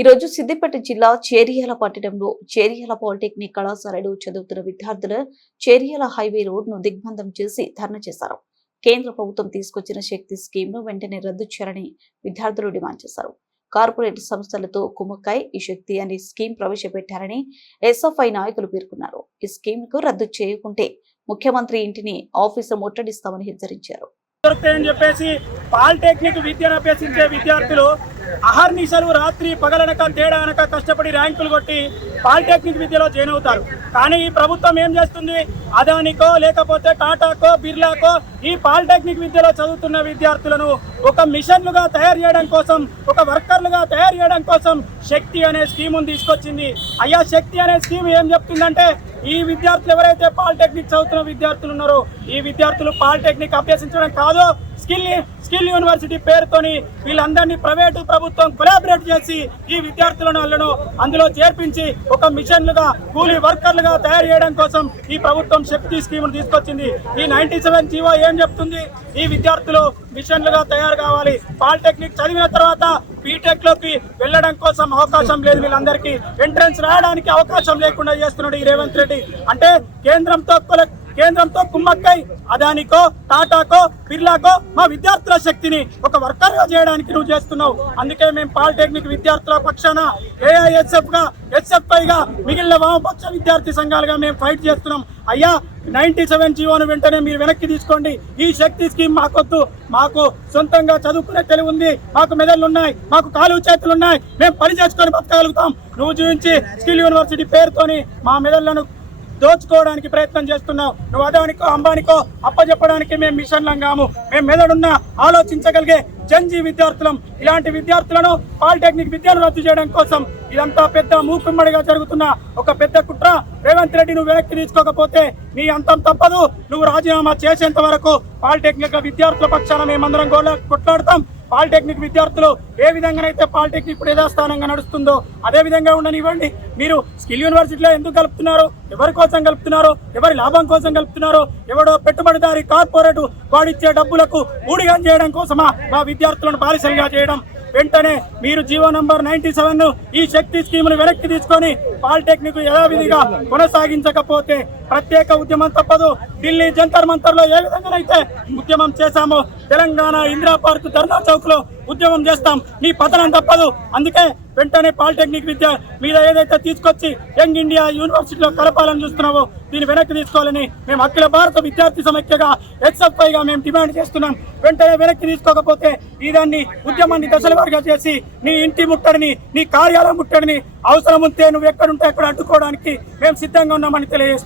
ఈరోజు సిద్దిపేట జిల్లా చేరియాల పట్టణంలో చేరియాల పాలిటెక్నిక్ కళాశాలలో చదువుతున్న విద్యార్థులు చేరియాల హైవే రోడ్ను దిగ్బంధం చేసి ధర్నా చేశారు. కేంద్ర ప్రభుత్వం తీసుకొచ్చిన శక్తి స్కీమ్ను వెంటనే రద్దు చేయాలని విద్యార్థులు డిమాండ్ చేశారు. కార్పొరేట్ సంస్థలతో కుమ్మక్కై ఈ శక్తి అనే స్కీమ్ ప్రవేశపెట్టారని ఎస్ఎఫ్ఐ నాయకులు పేర్కొన్నారు. ఈ స్కీమ్కు రద్దు చేయకుంటే ముఖ్యమంత్రి ఇంటిని ఆఫీసు ముట్టడిస్తామని హెచ్చరించారు. పాలిటెక్నిక్ విద్యను అభ్యసించే విద్యార్థులు అహర్నిశలు రాత్రి పగలనక తేడా అనక కష్టపడి ర్యాంకులు కొట్టి పాలిటెక్నిక్ విద్యలో జాయిన్ అవుతారు. కానీ ఈ ప్రభుత్వం ఏం చేస్తుంది? అదానికో లేకపోతే టాటాకో బిర్లాకో ఈ పాలిటెక్నిక్ విద్యలో చదువుతున్న విద్యార్థులను ఒక మిషన్లుగా తయారు చేయడం కోసం, ఒక వర్కర్లుగా తయారు చేయడం కోసం శక్తి అనే స్కీమును తీసుకొచ్చింది. అయ్యా, శక్తి అనే స్కీమ్ ఏం చెప్తుందంటే ఈ విద్యార్థులు ఎవరైతే పాలిటెక్నిక్ చదువుతున్న విద్యార్థులు ఉన్నారో ఈ విద్యార్థులు పాలిటెక్నిక్ అభ్యసించడం కాదు, స్కిల్ యూనివర్సిటీ పేరుతోని వీళ్ళందరినీ ప్రైవేటు ప్రభుత్వం కొలాబరేట్ చేసి ఈ విద్యార్థులను అందులో చేర్పించి ఒక మిషన్లుగా కూలీ వర్కర్లుగా తయారు చేయడం కోసం ఈ ప్రభుత్వం శక్తి స్కీమ్ను తీసుకొచ్చింది. ఈ 97 జీవో ఏం చెప్తుంది? ఈ విద్యార్థులు మిషన్లుగా తయారు కావాలి. పాలిటెక్నిక్ చదివిన తర్వాత బీటెక్ లోకి వెళ్ళడం కోసం అవకాశం లేదు. వీళ్ళందరికీ ఎంట్రన్స్ రాయడానికి అవకాశం లేకుండా చేస్తున్నాడు ఈ రేవంత్ రెడ్డి. అంటే కేంద్రంతో కుమ్మక్కై అదానికో టాటాకో బిర్లాకో మా విద్యార్థుల శక్తిని ఒక వర్కర్గా చేయడానికి నువ్వు చేస్తున్నావు. అందుకే మేము పాలిటెక్నిక్ విద్యార్థుల పక్షాన ఎస్ఎఫ్ఐగా మిగిలిన వామపక్ష విద్యార్థి సంఘాలుగా మేము ఫైట్ చేస్తున్నాం. అయ్యా, 97 జీవోను వెంటనే మీరు వెనక్కి తీసుకోండి. ఈ శక్తి స్కీమ్ మాకొద్దు. మాకు సొంతంగా చదువుకునే తెలివి ఉంది, మాకు మెదళ్ళు ఉన్నాయి, మాకు కాలు చేతులు ఉన్నాయి, మేము పని చేసుకొని బతకగలుగుతాం. నువ్వు చూపించి స్కిల్ యూనివర్సిటీ పేరుతోని మా మెదళ్లను దోచుకోవడానికి ప్రయత్నం చేస్తున్నావు. నువ్వు అదానికో అంబానికో అప్పచెప్పడానికి మేము మిషన్లం కాము. మేము మెదడున్న ఆలోచించగలిగే జంజీ విద్యార్థులం. ఇలాంటి విద్యార్థులను పాలిటెక్నిక్ విద్యను రద్దు చేయడం కోసం ఇదంతా పెద్ద మూకుమ్మడిగా జరుగుతున్న ఒక పెద్ద కుట్ర. రేవంత్ రెడ్డి నువ్వు వెనక్కి తీసుకోకపోతే నీ అంతం తప్పదు. నువ్వు రాజీనామా చేసేంత వరకు పాలిటెక్నిక్ విద్యార్థుల పక్షాన మేమందరం కొట్లాడతాం. పాలిటెక్నిక్ విద్యార్థులు ఏ విధంగానైతే పాలిటెక్నిక్ ఇప్పుడు యథాస్థానంగా నడుస్తుందో అదే విధంగా ఉండనివ్వండి. మీరు స్కిల్ యూనివర్సిటీలో ఎందుకు కలుపుతున్నారు? ఎవరి కోసం కలుపుతున్నారు? ఎవరి లాభం కోసం కలుపుతున్నారు? ఎవడో పెట్టుబడిదారి కార్పొరేట్ వాడిచ్చే డబ్బులకు ఊడిగం చేయడం కోసమా మా విద్యార్థులను బానిసలుగా చేయడం? వెంటనే మీరు జీవో నంబర్ 97 ఈ శక్తి స్కీమును వెనక్కి తీసుకొని పాలిటెక్నిక్ యథావిధిగా కొనసాగించకపోతే ప్రత్యేక ఉద్యమం తప్పదు. ఢిల్లీ జంతర్ మంతర్లో ఏ విధంగానైతే ఉద్యమం చేశామో తెలంగాణ ఇందిరా పార్క్ ధర్నా చౌక్ లో ఉద్యమం చేస్తాం. నీ పతనం తప్పదు. అందుకే వెంటనే పాలిటెక్నిక్ విద్య మీద ఏదైతే తీసుకొచ్చి యంగ్ ఇండియా యూనివర్సిటీలో కలపాలని చూస్తున్నావో దీన్ని వెనక్కి తీసుకోవాలని మేము అఖిల భారత విద్యార్థి సమైక్యగా ఎస్ఎఫ్ఐగా మేము డిమాండ్ చేస్తున్నాం. వెంటనే వెనక్కి తీసుకోకపోతే దాన్ని ఉద్యమాన్ని దశల వారీగా చేసి నీ ఇంటి ముట్టడిని, నీ కార్యాలయం ముట్టడిని అవసరం ఉంటే నువ్వు ఎక్కడుంటే అక్కడ అడ్డుకోవడానికి మేము సిద్ధంగా ఉన్నామని తెలియజేస్తున్నాం.